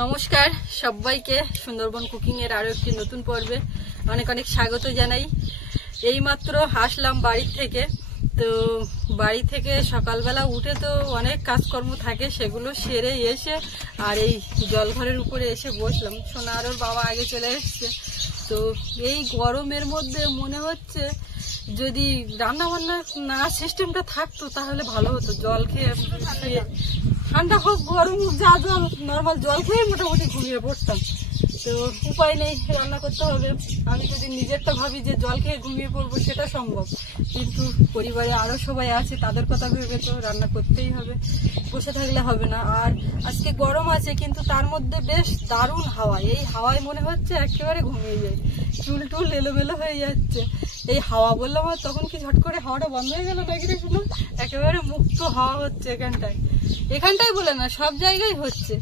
নমস্কার সবাইকে সুন্দরবন কুকিং এর আরো একটি নতুন পর্বে অনেক অনেক স্বাগত জানাই। এইমাত্র আসলাম বাড়ি থেকে। তো বাড়ি থেকে সকালবেলা উঠে তো অনেক কাজকর্ম থাকে, সেগুলো সেরে এসে আর এই জলঘরের উপরে এসে বসলাম। সোনা আর ওর বাবা আগে চলে এসছে। তো এই গরমের মধ্যে মনে হচ্ছে যদি রান্না বান্না না সিস্টেমটা থাকতো তাহলে ভালো হতো। জল খেয়ে ঠান্ডা হোক গরম হোক যা জল নর্মাল জল খেয়ে মোটামুটি ঘুমিয়ে পড়তাম। তো উপায় নেই, রান্না করতে হবে। আমি যদি নিজেরটা ভাবি যে জল খেয়ে ঘুমিয়ে পড়বো সেটা সম্ভব, কিন্তু পরিবারে আরো সবাই আছে, তাদের কথা ভেবে তো রান্না করতেই হবে, বসে থাকলে হবে না। আর আজকে গরম আছে কিন্তু তার মধ্যে বেশ দারুণ হাওয়া। এই হাওয়ায় মনে হচ্ছে একেবারে ঘুমিয়ে যায়, চুল টুল এলোমেলো হয়ে যাচ্ছে। এই হাওয়া বললাম আর তখন কি ঝট করে হাওয়াটা বন্ধ হয়ে গেল নাকি রে শুনো? একেবারে মুক্ত হাওয়া হচ্ছে এখানটায় বলে না, সব জায়গায় হচ্ছে।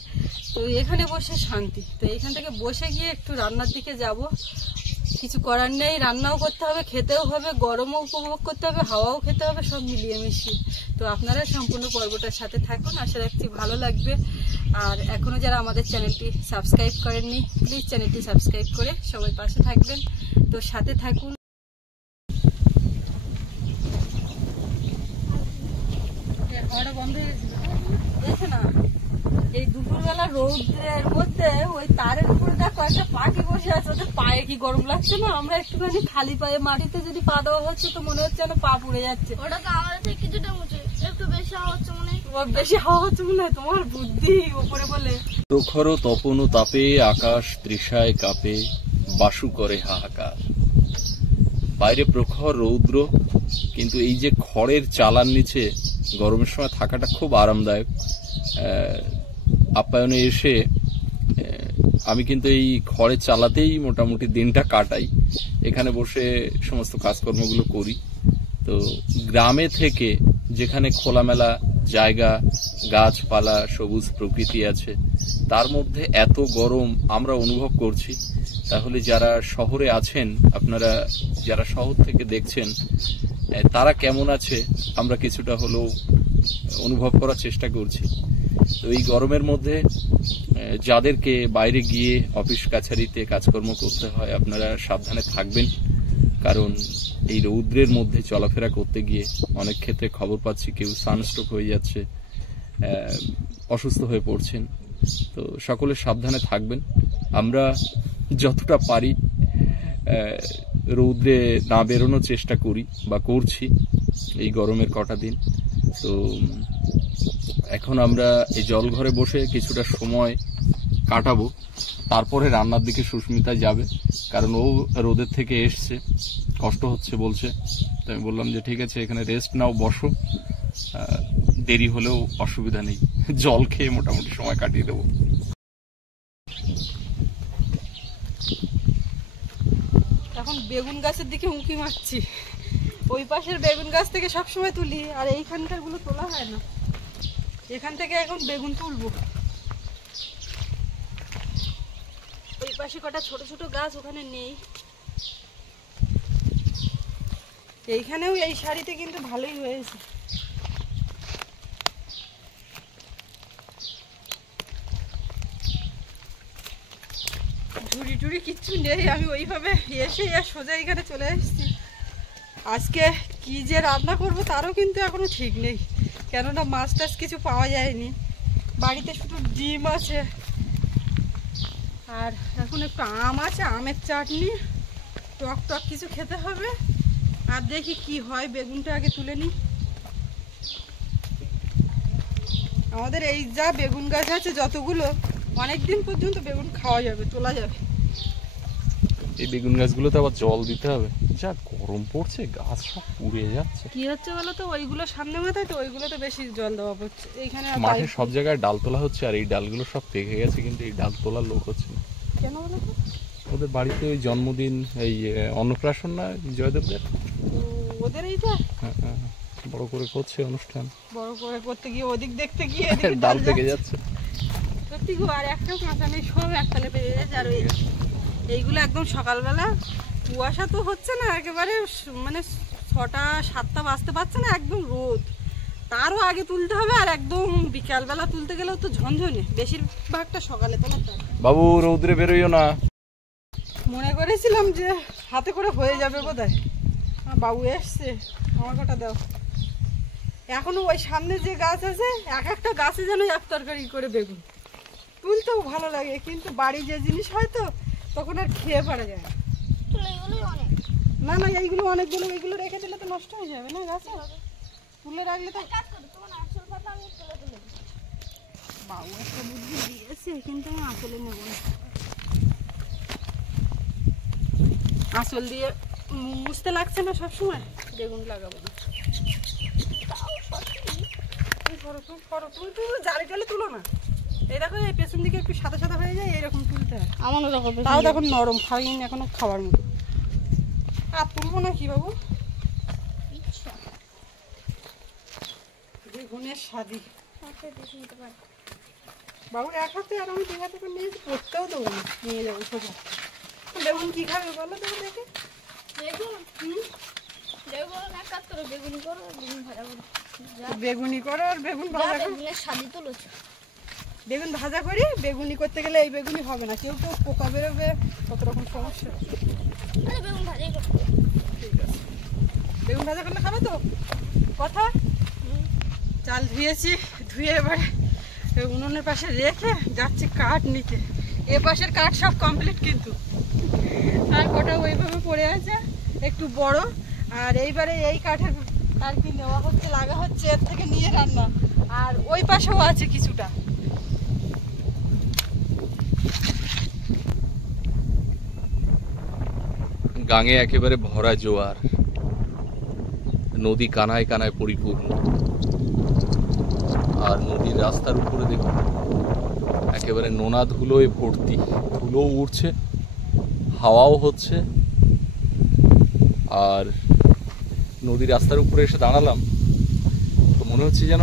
তো এখানে বসে শান্তি। তো এখান থেকে বসে গিয়ে একটু রান্নার দিকে যাব। কিছু করার নেই, রান্নাও করতে হবে, খেতেও হবে, গরমও উপভোগ করতে হবে, হাওয়াও খেতে হবে, সব মিলিয়ে মিশিয়ে। তো আপনারা সম্পূর্ণ পর্বটার সাথে থাকুন, আশা রাখছি ভালো লাগবে। আর এখনো যারা আমাদের চ্যানেলটি সাবস্ক্রাইব করেননি, প্লিজ চ্যানেলটি সাবস্ক্রাইব করে সবাই পাশে থাকবেন। তো সাথে থাকুন। হাওয়াটা বন্ধ হয়ে গেছে না? এই দুপুরবেলা রৌদ্রের মধ্যে ওই তারের উপরে দেখো একটা পাখি বসে আছে, ওদের পায়ে কি গরম লাগছে না? আমরা একটুখানি খালি পায়ে মাটিতে যদি পা দেওয়া হচ্ছে তো মনে হচ্ছে যেন পা পুড়ে যাচ্ছে। ওটা তো আমাদের থেকে কিছুটা উঁচু, একটু বেশি হাওয়া হচ্ছে মনে হয়। বেশি হাওয়া হচ্ছে মনে হয়, তোমার বুদ্ধি উপরে বলে। প্রখর তপন তাপে আকাশ তৃষায় কাঁপে, বাসু করে হাহাকার। বাইরে প্রখর রৌদ্র, কিন্তু এই যে খড়ের চালার নিচে গরমের সময় থাকাটা খুব আরামদায়ক। আপ্যায়নে এসে আমি কিন্তু এই খড়ের চালাতেই মোটামুটি দিনটা কাটাই, এখানে বসে সমস্ত কাজকর্মগুলো করি। তো গ্রামে থেকে যেখানে খোলামেলা জায়গা, গাছপালা, সবুজ প্রকৃতি আছে, তার মধ্যে এত গরম আমরা অনুভব করছি। তাহলে যারা শহরে আছেন, আপনারা যারা শহর থেকে দেখছেন, তারা কেমন আছে আমরা কিছুটা হলেও অনুভব করার চেষ্টা করছি। তো এই গরমের মধ্যে যাদেরকে বাইরে গিয়ে অফিস কাছারিতে কাজকর্ম করতে হয়, আপনারা সাবধানে থাকবেন, কারণ এই রৌদ্রের মধ্যে চলাফেরা করতে গিয়ে অনেক ক্ষেত্রে খবর পাচ্ছি কেউ সানস্ট্রোক হয়ে যাচ্ছে, অসুস্থ হয়ে পড়ছেন। তো সকলে সাবধানে থাকবেন। আমরা যতটা পারি রৌদ্রে না বেরোনোর চেষ্টা করি বা করছি এই গরমের কটা দিন। তো এখন আমরা এই জলঘরে বসে কিছুটা সময় কাটাবো, তারপরে রান্নার দিকে সুস্মিতা যাবে, কারণ ও রোদের থেকে এসছে, কষ্ট হচ্ছে বলছে। তো আমি বললাম যে ঠিক আছে, এখানে রেস্ট নাও, বসো, দেরি হলেও অসুবিধা নেই, জল খেয়ে মোটামুটি সময় কাটিয়ে দেবো। এখন বেগুন গাছের দিকে উঁকি মারছি। ওই পাশের বেগুন গাছ থেকে সবসময় তুলি, আর এইখানকার গুলো তোলা হয় না। এখান থেকে এখন বেগুন তুলবো। ওই পাশে কটা ছোট ছোট গাছ ওখানে নেই। এইখানেও এই শাড়িতে কিন্তু ভালোই হয়েছে। ঝুড়ি টুড়ি কিচ্ছু নেই, আমি ওইভাবে এসে সোজা এখানে চলে এসেছি। আজকে কি যে রান্না করবো তারও কিন্তু এখনো ঠিক নেই, কেননা মাছ টাছ কিছু পাওয়া যায়নি। বাড়িতে শুধু ডিম আছে, আর এখন একটু আম আছে, আমের চাটনি, টক টক কিছু খেতে হবে। আর দেখি কি হয়, বেগুনটা আগে তুলে নিই। আমাদের এই যা বেগুন গাছ আছে যতগুলো, অনেকদিন পর্যন্ত বেগুন খাওয়া যাবে, তোলা যাবে। এই বেগুন গাছগুলোতে আবার জল দিতে হবে, যা গরম পড়ছে, গাছ সব পুড়ে যাচ্ছে। কি হচ্ছে বলো তো, ওইগুলো সামনে মাথায়, তো ওইগুলোতে বেশি জল দেওয়া পড়ছে। এইখানে মাঠে সব জায়গায় ডাল তোলা হচ্ছে, আর এই ডালগুলো সব পেকে গেছে, কিন্তু এই ডাল তোলার লোক হচ্ছে না। কেন বলো তো? ওদের বাড়িতে ওই জন্মদিন, এই অন্নপ্রাশন না জয়দেবদের, ওদের এইটা বড় করে করছে অনুষ্ঠান, বড় করে করতে গিয়ে ওদিক দেখতে গিয়ে ডাল পেকে যাচ্ছে। সত্যি গো, আর একটাও কাঁচা নেই, সব একতালে পেকে যাচ্ছে। আর এইগুলো একদম সকালবেলা, কুয়াশা তো হচ্ছে না একেবারে, মানে 6টা 7টা বাজতে পারছে না, একদম রোদ। তারও আগে তুলতে হবে, আর একদম বিকালবেলা তুলতে গেলেও তো ঝনঝনে, বেশিরভাগটা সকালে তোলার দরকার। বাবু রৌদ্রে বেরোইও না। মনে করেছিলাম যে হাতে করে হয়ে যাবে বোধহয়, বাবু এসছে, আমার কটা দাও। এখনো ওই সামনে যে গাছ আছে, এক একটা গাছে যেন এক তরকারি করে বেগুন, তুলতেও ভালো লাগে, কিন্তু বাড়ি যে জিনিস হয় তো তখন আর খেয়ে পারা যায় না। না না, এইগুলো অনেকগুলো, এইগুলো রেখে দিলে তো নষ্ট হয়ে যাবে না, গাছে তুলে রাখলে তো। বাবু একটা বুদ্ধি দিয়েছে, কিন্তু আমি আসলে নেব না। আসল দিয়ে মুছতে লাগছে না সবসময়, বেগুন লাগাবো না। জালি টালে তুলো না, এই দেখো এই পেছন দিকে একটু সাদা সাদা হয়ে যায়, এইরকম তুলতে হয়। আমারও দেখো, তাও দেখো নরম, ফাইন এখনো খাবার মতো। আর তুলবো না কি বাবু, বেগুনের স্বাদই বাবুর এক হাতে, আর আমি 2 হাতে করে নিয়ে পড়তেও দেবো না, নিয়ে যাবো সোজা। বেগুন কি খাবে বলো দেখো দেখে। বেগুনি করো আর বেগুন ভাজা করো। বেগুন ভাজা করি, বেগুনি করতে গেলে এই বেগুনি হবে না, কেউ কেউ পোকা বেরোবে, কত রকম সমস্যা। ঠিক আছে, বেগুন ভাজা করলে খাবে তো কথা। চাল ধুয়েছি, ধুয়ে এবারে উনুনের পাশে রেখে যাচ্ছি কাঠ নিতে। এ পাশের কাঠ সব কমপ্লিট, কিন্তু আর কটা ওইভাবে পড়ে আছে একটু বড়। আর এইবারে এই কাঠের আর কি নেওয়া হচ্ছে, লাগা হচ্ছে, এর থেকে নিয়ে রান্না। আর ওই পাশেও আছে কিছুটা। গাঙে একেবারে ভরা জোয়ার, নদী কানায় কানায় পরিপূর্ণ। আর নদীর রাস্তার উপরে দেখুন একেবারে নোনা ধুলোয় ভর্তি, ধুলো উড়ছে, হাওয়াও হচ্ছে। আর নদীর রাস্তার উপরে এসে দাঁড়ালাম তো মনে হচ্ছে যেন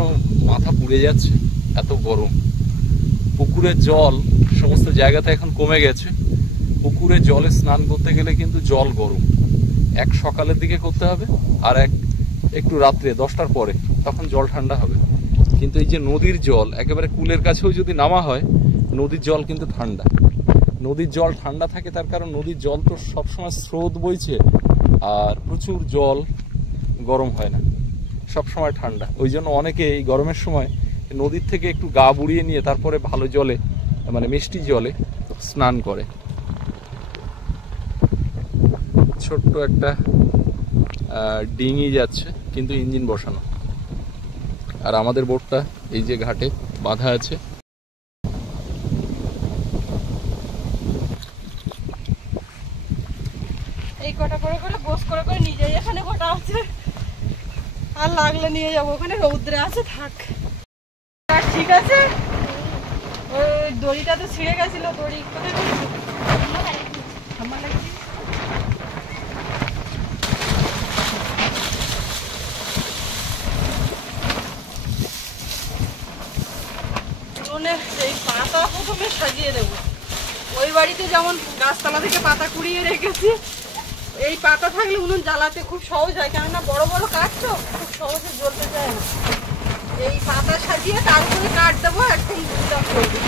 মাথা পুড়ে যাচ্ছে, এত গরম। পুকুরের জল সমস্ত জায়গাতে এখন কমে গেছে। পুকুরে জলে স্নান করতে গেলে কিন্তু জল গরম, এক সকালের দিকে করতে হবে, আর একটু রাত্রে 10টার পরে, তখন জল ঠান্ডা হবে। কিন্তু এই যে নদীর জল একেবারে কুলের কাছেও যদি নামা হয়, নদীর জল কিন্তু ঠান্ডা। নদীর জল ঠান্ডা থাকে তার কারণ নদীর জল তো সবসময় স্রোত বইছে, আর প্রচুর জল গরম হয় না, সবসময় ঠান্ডা। ওই জন্য অনেকে এই গরমের সময় নদীর থেকে একটু গা বুড়িয়ে নিয়ে তারপরে ভালো জলে, মানে মিষ্টি জলে স্নান করে। ছোট্ট একটা ডিঙি যাচ্ছে, কিন্তু ইঞ্জিন বসানো। আর আমাদের বোটটা এই যে ঘাটে বাঁধা আছে। এই কটা করে করে গোস করে করে নিয়ে যাই, এখানে কটা আছে, আর লাগলে নিয়ে যাবো, ওখানে রৌদ্রে আছে, থাক। ঠিক আছে, ওই দড়িটা তো ছিঁড়ে গেছিল, দড়ি কোথায় আমার লাগছে। এই পাতা প্রথমে সাজিয়ে দেবো। ওই বাড়িতে যেমন গাছতলা থেকে পাতা কুড়িয়ে রেখেছি, এই পাতা থাকলে উনুন জ্বালাতে খুব সহজ হয়, কেননা বড় বড় কাঠ তো খুব সহজে জ্বলতে যায় না। এই পাতা সাজিয়ে তার উপরে কাঠ দেবো, একদম করবো।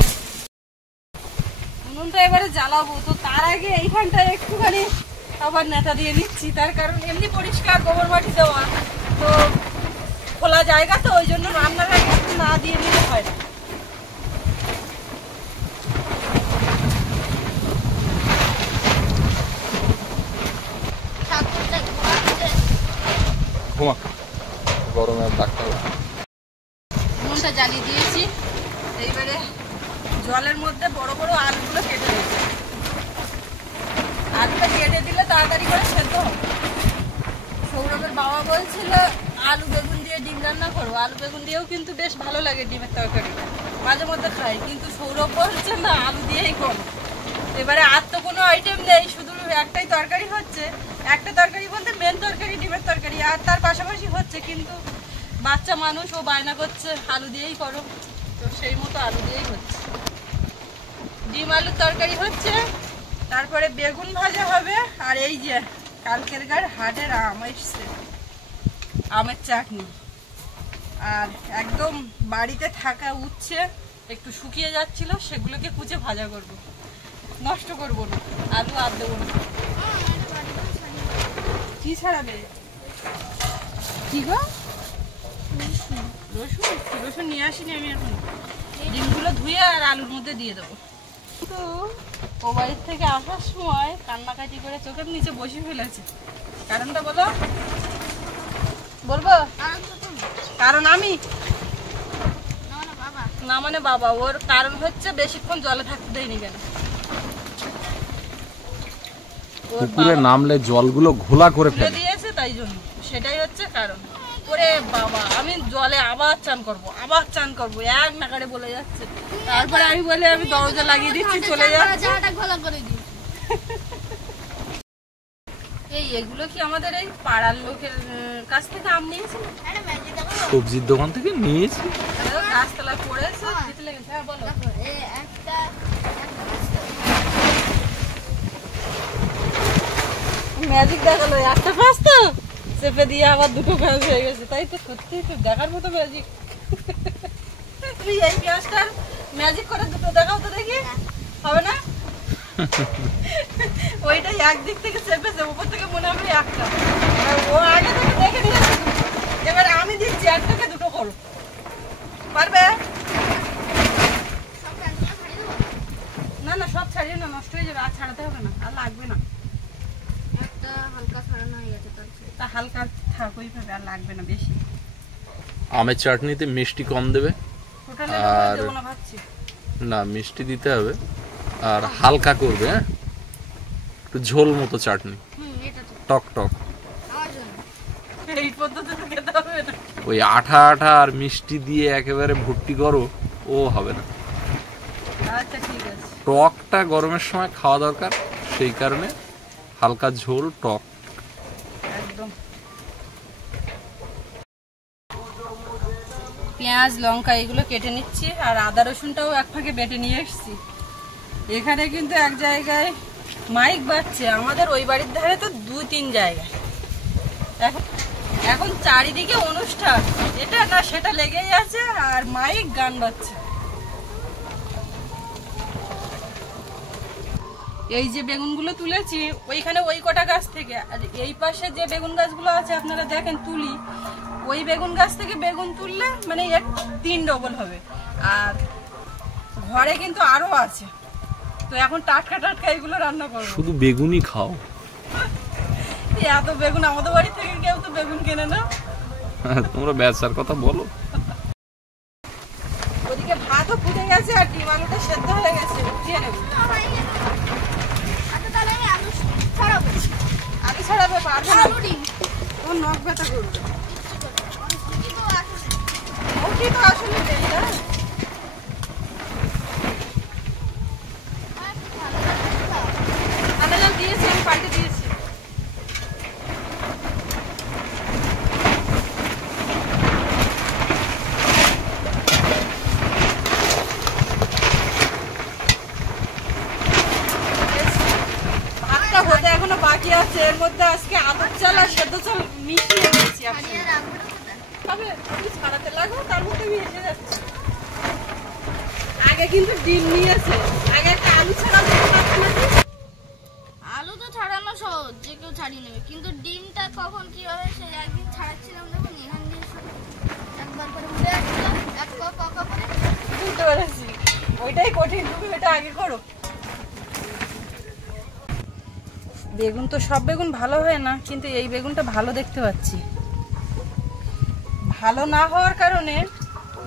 উনুনটা এবারে জ্বালাবো, তো তার আগে এইখানটায় একটুখানি আবার নেতা দিয়ে নিচ্ছি, তার কারণ এমনি পরিষ্কার গোবর মাটি দেওয়া, তো খোলা জায়গা তো, ওই জন্য রান্নার আগে একটু না দিয়ে নিলে হয় না। গরমে আর ডাক্তার উনুনটা জ্বালিয়ে দিয়েছি, এইবারে জলের মধ্যে বড় বড় আলুগুলো কেটে দিয়েছি। আলুটা কেটে দিলে তাড়াতাড়ি করে সেদ্ধ হবে। সৌরভের বাবা বলছিল আলু বেগুন দিয়ে ডিম রান্না করবো, আলু বেগুন দিয়েও কিন্তু বেশ ভালো লাগে ডিমের তরকারি, মাঝে মধ্যে খাই, কিন্তু সৌরভ বলছে না আলু দিয়েই করো। এবারে আর তো কোনো আইটেম নেই, শুধু একটাই তরকারি হচ্ছে, একটা তরকারি বলতে মেন তরকারি ডিমের তরকারি, আর তার পাশাপাশি হচ্ছে, কিন্তু বাচ্চা মানুষ ও বায়না করছে আলু দিয়েই করো, তো সেই মতো আলু দিয়েই হচ্ছে। ডিম আলুর তরকারি হচ্ছে, তারপরে বেগুন ভাজা হবে, আর এই যে কালকের গাড় হাটের আম এসছে, আমের চাটনি। আর একদম বাড়িতে থাকা উচ্ছে একটু শুকিয়ে যাচ্ছিল, সেগুলোকে কুচে ভাজা করব, নষ্ট করব না, আলু আর দেবো না। কি ছাড়াবে? কি গো? রসুন? রসুন নিয়ে আসিনি আমি এখন। ডিমগুলো ধুয়ে আর আলুর মধ্যে দিয়ে দেবো। তো ও বাড়ির থেকে আসার সময় কান্নাকাটি করে চোখের নিচে বসে ফেলেছে। কারণটা বলো? বলবো? কারণ আমি না মানে বাবা, ওর কারণ হচ্ছে বেশিক্ষণ জলে থাকতে দেয়নি কেন। পুকুরে নামলে জলগুলো ঘোলা করে ফেলে দিয়েছে, তাই জন্য সেটাই হচ্ছে কারণ। ওরে বাবা, আমি জলে আবার চান করবো এক নাগাড়ে বলে যাচ্ছে। তারপরে আমি বলে আমি দরজা লাগিয়ে দিচ্ছি, চলে যাচ্ছে। এই এগুলো কি আমাদের এই পাড়ার লোকের কাছ থেকে আম নিয়েছি? সবজির দোকান থেকে নিয়েছি। গাছতলায় পড়েছে, দিতে লেগেছে। হ্যাঁ বলো। ম্যাজিক দেখালো, একটা পাঁচ তো চেপে দিয়ে আবার দুটো পেঁয়াজ হয়ে গেছে। তাই তো, সত্যি তো দেখার মতো ম্যাজিক। তুই এই পেঁয়াজটার ম্যাজিক করে দুটো দেখাও তো দেখি, হবে না? ওইটাই একদিক থেকে চেপেছে, উপর থেকে মনে হবে একটা। ও আগে থেকে দেখে নিয়েছে, এবার আমি দিচ্ছি এক থেকে দুটো করো, পারবে? না না, সব ছাড়িয়ে না, নষ্ট হয়ে যাবে। আর ছাড়াতে হবে না, আর লাগবে না। তা হালকা থাক, ওইভাবে আর লাগবে না বেশি। আমের চাটনিতে মিষ্টি কম দেবে, আর না মিষ্টি দিতে হবে, আর হালকা করবে। হ্যাঁ, একটু ঝোল মতো চাটনি, টক টক। এই পদ্ধতিতে খেতে হবে না। ওই আঠা আঠা আর মিষ্টি দিয়ে একেবারে ভর্তি করো, ও হবে না। আচ্ছা ঠিক আছে। টকটা গরমের সময় খাওয়া দরকার, সেই কারণে হালকা ঝোল টক একদম। পেঁয়াজ লঙ্কা এগুলো কেটে নিচ্ছি, আর আদা রসুনটাও এক ফাঁকে বেটে নিয়ে এসেছি। এখানে কিন্তু এক জায়গায় মাইক বাজছে, আমাদের ওই বাড়ির ধারে তো 2-3 জায়গায়। এখন চারিদিকে অনুষ্ঠান, এটা না সেটা লেগেই আছে, আর মাইক গান বাজছে। এই যে বেগুনগুলো তুলেছি ওইখানে ওই কটা গাছ থেকে, আর এই পাশে যে বেগুন গাছগুলো আছে আপনারা দেখেন তুলি, ওই বেগুন গাছ থেকে বেগুন তুললে মানে এর 3 ডবল হবে। আর ঘরে কিন্তু আরো আছে, তো এখন টাটকা টাটকা এগুলো রান্না করবো। শুধু বেগুনই খাও? এত বেগুন আমাদের বাড়ি থেকে কেউ তো বেগুন কেনে না। তোমরা ব্যবসার কথা বলো। ওদিকে ভাতও ফুটে গেছে আর ডিম আলুটা সেদ্ধ হয়ে গেছে, উঠিয়ে নেব। আলু ছাড়াবে পারবে না, ওর নখ ব্যথা করবে। ওটি তো আসলে নেই না। আলাদা দিয়েছি, আমি পাল্টে দিয়েছি। ভাতটা হতে এখনো বাকি আছে, এর মধ্যে আজকে আদর চাল আর সেদ্ধ চাল মিশিয়ে দিয়েছি। ছাড়াতে লাগো, তার মধ্যে আমি এসে যাচ্ছি। আগে কিন্তু ডিম নিয়েছে, আগে একটা আলু ছাড়াতে। আলু তো ছাড়ানো সহজ, যে কেউ ছাড়িয়ে নেবে, কিন্তু ডিমটা কখন কি হবে সে একদিন ছাড়াচ্ছিলাম যখন এখান দিয়ে একবার করে উঠে আসছিল, এক কক করে বুঝতে পেরেছি, ওইটাই কঠিন। তুমি এটা আগে করো। বেগুন তো সব বেগুন ভালো হয় না, কিন্তু এই বেগুনটা ভালো দেখতে পাচ্ছি। ভালো না হওয়ার কারণে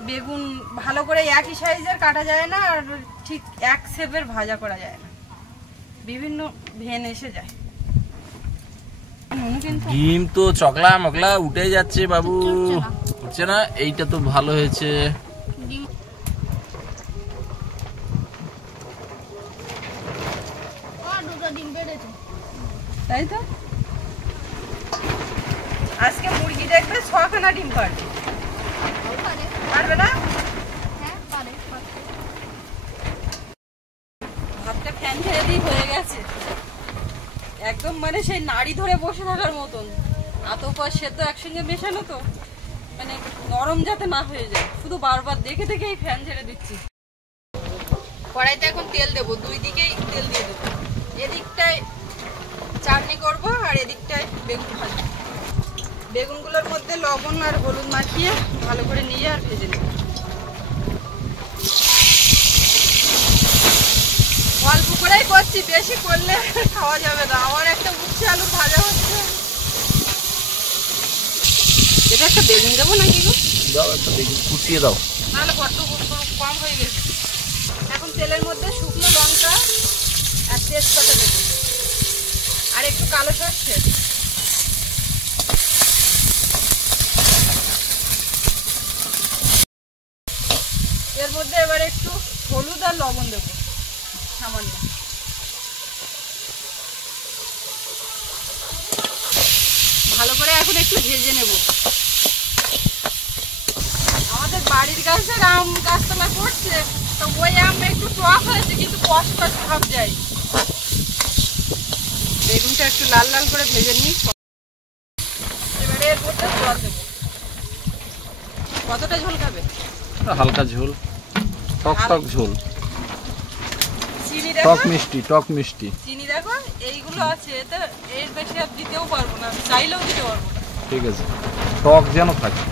বেগুন ভালো করে একই সাইজের কাটা যায় না, আর ঠিক এক শেপের ভাজা করা যায় না, বিভিন্ন ভেন এসে যায়। ডিম তো চকলা মকলা উঠে যাচ্ছে বাবু, উঠছে না। এইটা তো ভালো হয়েছে। তাই তো আজকে মুরগি দেখবে 6খানা ডিম পারবে, পারবে না? ভাতটা ফ্যান ছেড়ে দিয়ে হয়ে গেছে একদম, মানে সেই নাড়ি ধরে বসে থাকার মতন। আতপ আর সেদ্ধ একসঙ্গে মেশানো তো, মানে নরম যাতে না হয়ে যায়, শুধু বারবার দেখে দেখে এই ফ্যান ঝেড়ে দিচ্ছি। কড়াইতে এখন তেল দেবো, দুই দিকেই তেল দিয়ে দেবো। এদিকটায় চাটনি করব আর এদিকটায় বেগুন ভাজবো। বেগুনগুলোর মধ্যে লবণ আর হলুদ মাখিয়ে ভালো করে নিয়ে আর ভেজে নেব। অল্প করেই করছি, বেশি করলে খাওয়া যাবে না। আমার একটা উচ্ছে আলু ভাজা হচ্ছে। এটা একটা বেগুন দেবো নাকি গো? দাও একটা বেগুন কুচিয়ে দাও, নাহলে বড্ড কম হয়ে গেছে। এখন তেলের মধ্যে শুকনো লঙ্কা আর তেজপাতা দেবো আর একটু কালো সরষে। এর মধ্যে এবার একটু হলুদ আর লবণ দেবো সামান্য। ভালো করে এখন একটু ভেজে নেব। আমাদের বাড়ির গাছের আম গাছতলা পড়ছে, তো ওই আম একটু টক হয়েছে কিন্তু কষ কষ ভাব যায়। বেগুনটা একটু লাল লাল করে ভেজে নিই। এবারে এর মধ্যে জল দেবো। কতটা ঝোল খাবে? হালকা ঝোল, টক টক ঝোল, চিনি টক দেখো, মিষ্টি, টক মিষ্টি। চিনি দেখো এইগুলো আছে, এতে এর বেশি আর দিতেও পারবো না, চাইলেও দিতে পারবো না। ঠিক আছে, টক যেন থাকে।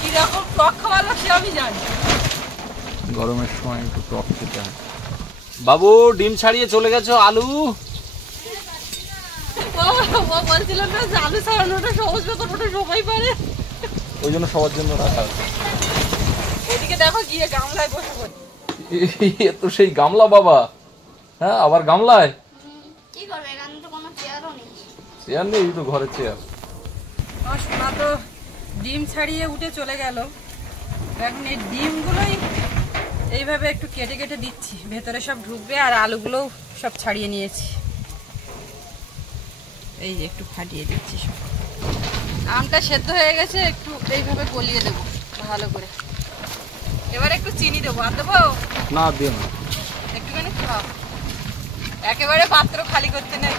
কিরকম টক খাওয়ালো সে আমি জানি। গরমের সময় একটু টক খেতে হয়। বাবু ডিম ছাড়িয়ে চলে গেছো, আলু ও বলছিল না যে আলু ছাড়ানোটা সহজ ব্যাপার, ওটা সবাই পারে। ওই জন্য সবার জন্য রাখা আছে। এদিকে দেখো গিয়ে গামলায় বসে পড়ি। এ তো সেই গামলা বাবা, হ্যাঁ আবার গামলায় কি করবে, এখানে তো কোনো চেয়ারও নেই। চেয়ার নেই, এই তো ঘরের চেয়ার। আমার সোনা তো ডিম ছাড়িয়ে উঠে চলে গেল। এখন এই ডিমগুলোই এইভাবে একটু কেটে কেটে দিচ্ছি, ভেতরে সব ঢুকবে। আর আলুগুলোও সব ছাড়িয়ে নিয়েছি, এই যে একটু ফাটিয়ে দিচ্ছি সব। আমটা সেদ্ধ হয়ে গেছে, একটু এইভাবে গলিয়ে দেবো ভালো করে। এবার একটু চিনি দেবো। আর দেবো না দিও না, একটুখানি খাও, একেবারে পাত্র খালি করতে নেই।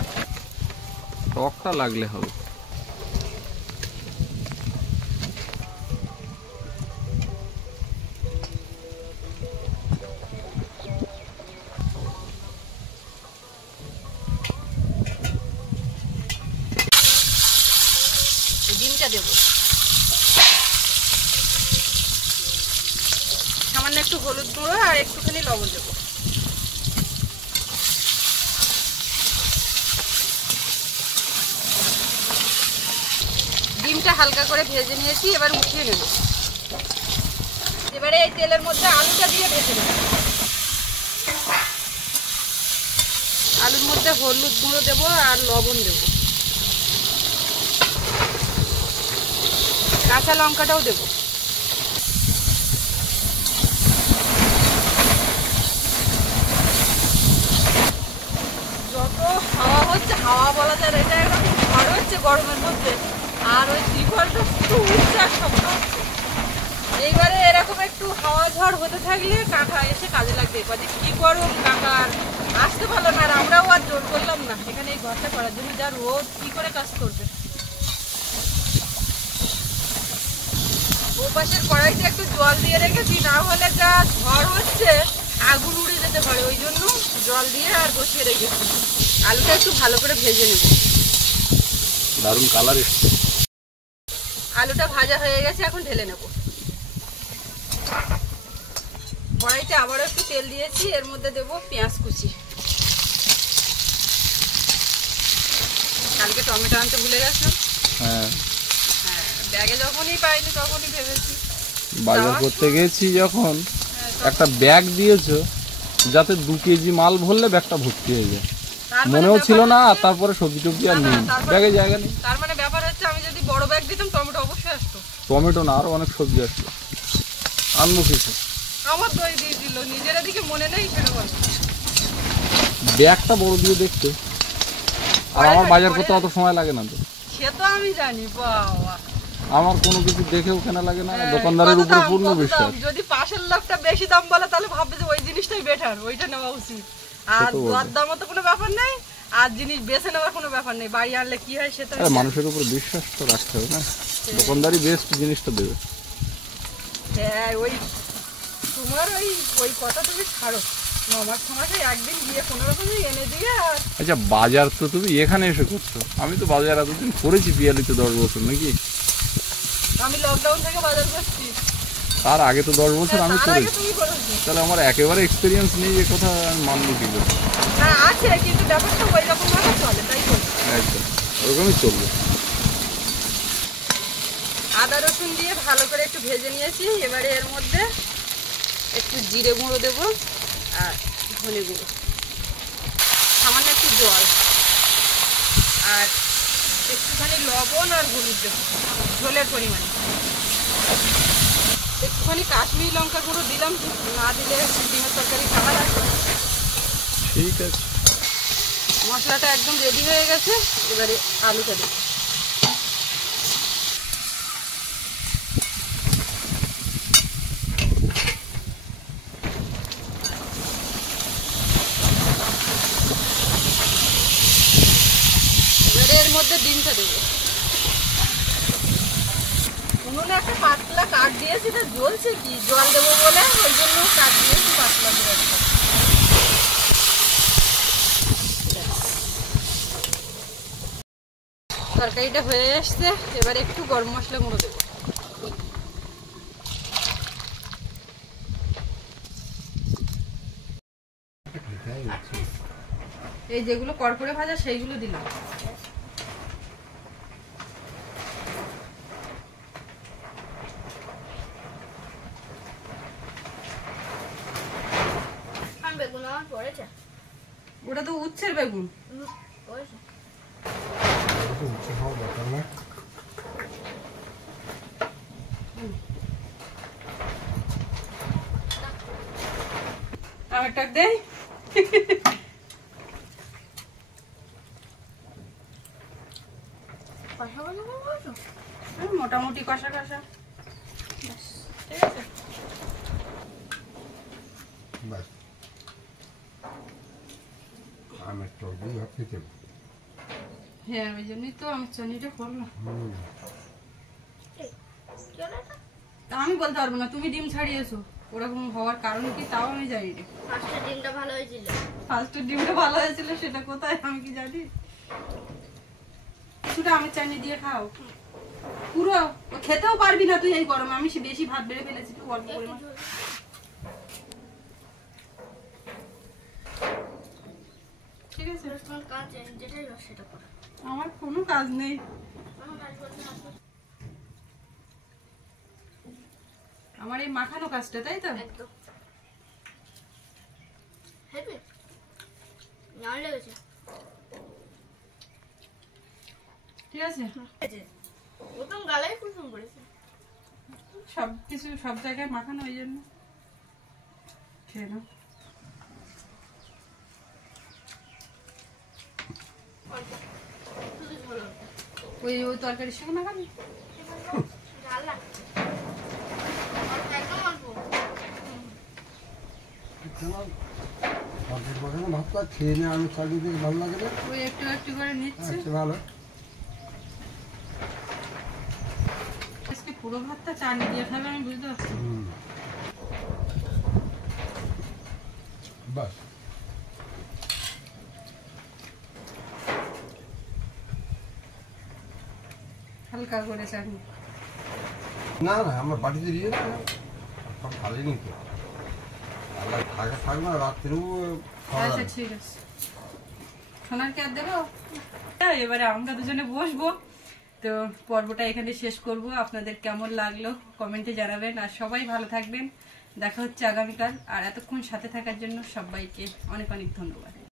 টকটা লাগলে হবে। ডিমটা দেবো, সামান্য একটু হলুদ গুঁড়ো আর একটুখানি লবণ দেবো। ডিমটা হালকা করে ভেজে নিয়েছি, এবার উঠিয়ে নেব। এবারে এই তেলের মধ্যে আলুটা দিয়ে ভেজে নেব। আলুর মধ্যে হলুদ গুঁড়ো দেবো আর লবণ দেবো, কাঁচা লঙ্কাটাও দেবো। যত হাওয়া হচ্ছে, হাওয়া বলা যায়, এটা একদম ঝড় হচ্ছে গরমের মধ্যে। আর ওই ত্রিপলটা শুধু উঠছে আর শব্দ হচ্ছে। এইবারে এরকম একটু হাওয়া ঝড় হতে থাকলে কাকা এসে কাজে লাগবে। এবারে কি গরম, কাকা আসতে পারলো না। আর আমরাও আর জোর করলাম না এখানে এই ঘরটা করার জন্য, যা রোদ কি করে কাজ করবে। ও পাশের কড়াইতে একটু জল দিয়ে রেখেছি, না হলে যা ঝড় হচ্ছে আগুন উড়ে যেতে পারে, ওই জন্য জল দিয়ে আর বসিয়ে রেখেছি। আলুটা একটু ভালো করে ভেজে নেব। দারুণ কালার এসছে। আলুটা ভাজা হয়ে গেছে, এখন ঢেলে নেব। কড়াইতে আবারও একটু তেল দিয়েছি, এর মধ্যে দেবো পেঁয়াজ কুচি। কালকে টমেটো আনতে ভুলে গেছো? হ্যাঁ, ব্যাগে যখনই পাইনি তখনই ভেবেছি। বাজার করতে গেছি যখন একটা ব্যাগ দিয়েছো, যাতে 2 কেজি মাল ভরলে ব্যাগটা ভর্তি হয়ে যায়। মনেও ছিল না, তারপরে সবজি টবজি আর নেই, ব্যাগে জায়গা নেই। তার মানে ব্যাপার হচ্ছে আমি যদি বড় ব্যাগ দিতাম টমেটো অবশ্যই আসতো। টমেটো না, আরো অনেক সবজি আসলো। আনবো কিছু। আমার দই দিয়ে দিল, নিজের দিকে মনে নেই কেন বলো। ব্যাগটা বড় দিয়ে দেখতে, আর আমার বাজার করতে অত সময় লাগে না তো। সে তো আমি জানি। বাবা, আমার কোনো কিছু দেখেও কেনা লাগে না, দোকানদারের কত উপরে দাম, পূর্ণ কত বিশ্বাস। দাম? যদি পাশের লোকটা বেশি দাম বলে তাহলে ভাববে যে ওই জিনিসটাই বেটার, ওইটা নেওয়া উচিত। আর সে তো বটে। দর দামও তো কোনো ব্যাপার নেই। আর জিনিস বেছে নেওয়ার কোনো ব্যাপার নেই, বাড়ি আনলে কি হয় সেটা মানুষের উপর বিশ্বাস তো রাখতে হবে না, দোকানদারি বেস্ট জিনিসটা দেবে। হ্যাঁ ওই তোমার ওই কথা তুমি ছাড়ো, আমার সমাজে একদিন গিয়ে কোনো রকমই এনে দিয়ে। আর আচ্ছা বাজার তো তুমি এখানে এসে করছো, আমি তো বাজার এতদিন করেছি পিয়ালিতে 10 বছর নাকি? আমি লকডাউন থেকে বাজার করছি, তার আগে তো 10 বছর আমি তার আগে করেছি, তুমি করেছো। তাহলে আমার একেবারে এক্সপিরিয়েন্স নেই, এ কথা আমি মানবো কি করে? হ্যাঁ আছে, কিন্তু ব্যাপারটা ওই রকম ভাবে চলে, তাই বলি। একদম ওরকমই চলবে। আদা রসুন দিয়ে ভালো করে একটু ভেজে নিয়েছি, এবারে এর মধ্যে একটু জিরে গুঁড়ো দেবো আর ধনে গুঁড়ো, সামান্য একটু জল আর একটুখানি লবণ আর হলুদ দেবো ঝোলের পরিমাণে। একটুখানি কাশ্মীরি লঙ্কা গুঁড়ো দিলাম, না দিলে ডিমের তরকারি খাওয়া লাগবে। ঠিক আছে, মশলাটা একদম রেডি হয়ে গেছে, এবারে আলুটা দেবো। এবারে এর মধ্যে ডিমটা দেবো। উনুনে একটা পাতলা কাঠ দিয়েছি, তো জ্বলছে কি, জল দেবো বলে ওই জন্য কাঠ দিয়েছি পাতলা করে একটা। তরকারিটা হয়ে এসছে, এবারে একটু গরম মশলা গুঁড়ো দেবো। এই যেগুলো কড়কড়ে ভাজা সেইগুলো দিলাম। বেগুন আমার পড়েছে, ওটা তো উচ্ছের বেগুন। পড়েছে। আমারটা দেই। কষা কষা করে করেছো? মোটামুটি কষা কষা, ঠিক আছে। বাস আমের টক দিয়ে ভাত খেতে হবে। হ্যাঁ ওই জন্যই তো আমি চাটনিটা করলাম। কি হলো এটা? তা আমি বলতে পারবো না, তুমি ডিম ছাড়িয়েছো, ওরকম হওয়ার কারণ কি তাও আমি জানি না। ফার্স্টের ডিমটা ভালো হয়েছিল। ফার্স্টের ডিমটা ভালো হয়েছিল সেটা কোথায় আমি কি জানি। কিছুটা আমের চাটনি দিয়ে খাও, পুরো খেতেও পারবি না তুই এই গরমে। আমি বেশি ভাত বেড়ে ফেলেছি, তুই অল্প পরিমাণ। ঠিক আছে, তোমার কাজ যেটাই হোক সেটা করো। আমার কোনো কাজ নেই। কোনো কাজ বলতে না। আমার এই মাখানো কাজটা, তাই তো? একদম হেভি না লেগেছে। ঠিক আছে, প্রথম গালাই কুসুম পড়েছে। সব কিছু সব জায়গায় মাখানো, ওই জন্য খেয়ে নাও। শুধু ঝোল ওই ওই তরকারির সঙ্গে না খাবি? ঝাল লাগছে একদম অল্প। ভাত পা খেয়ে নিয়ে আমি চালিয়ে দিকে ভালো লাগে না। ওই একটু একটু করে নিচ্ছে। আচ্ছা ভালো। আজকে পুরো ভাতটা চাটনি দিয়ে খাবে, আমি বুঝতে পারছি। বাস হালকা করে চাটনি। না না আমার বাড়িতে দিয়ে না সব খালি নি তো আল্লাহ থাকে থাকবে না রাত্রেও খাওয়া আচ্ছা যাবে। ঠিক আছে, সোনার কে আর দেবো। এবারে আমরা দুজনে বসবো, তো পর্বটা এখানে শেষ করব। আপনাদের কেমন লাগলো কমেন্টে জানাবেন, আর সবাই ভালো থাকবেন। দেখা হচ্ছে আগামীকাল, আর এতক্ষণ সাথে থাকার জন্য সবাইকে অনেক অনেক ধন্যবাদ।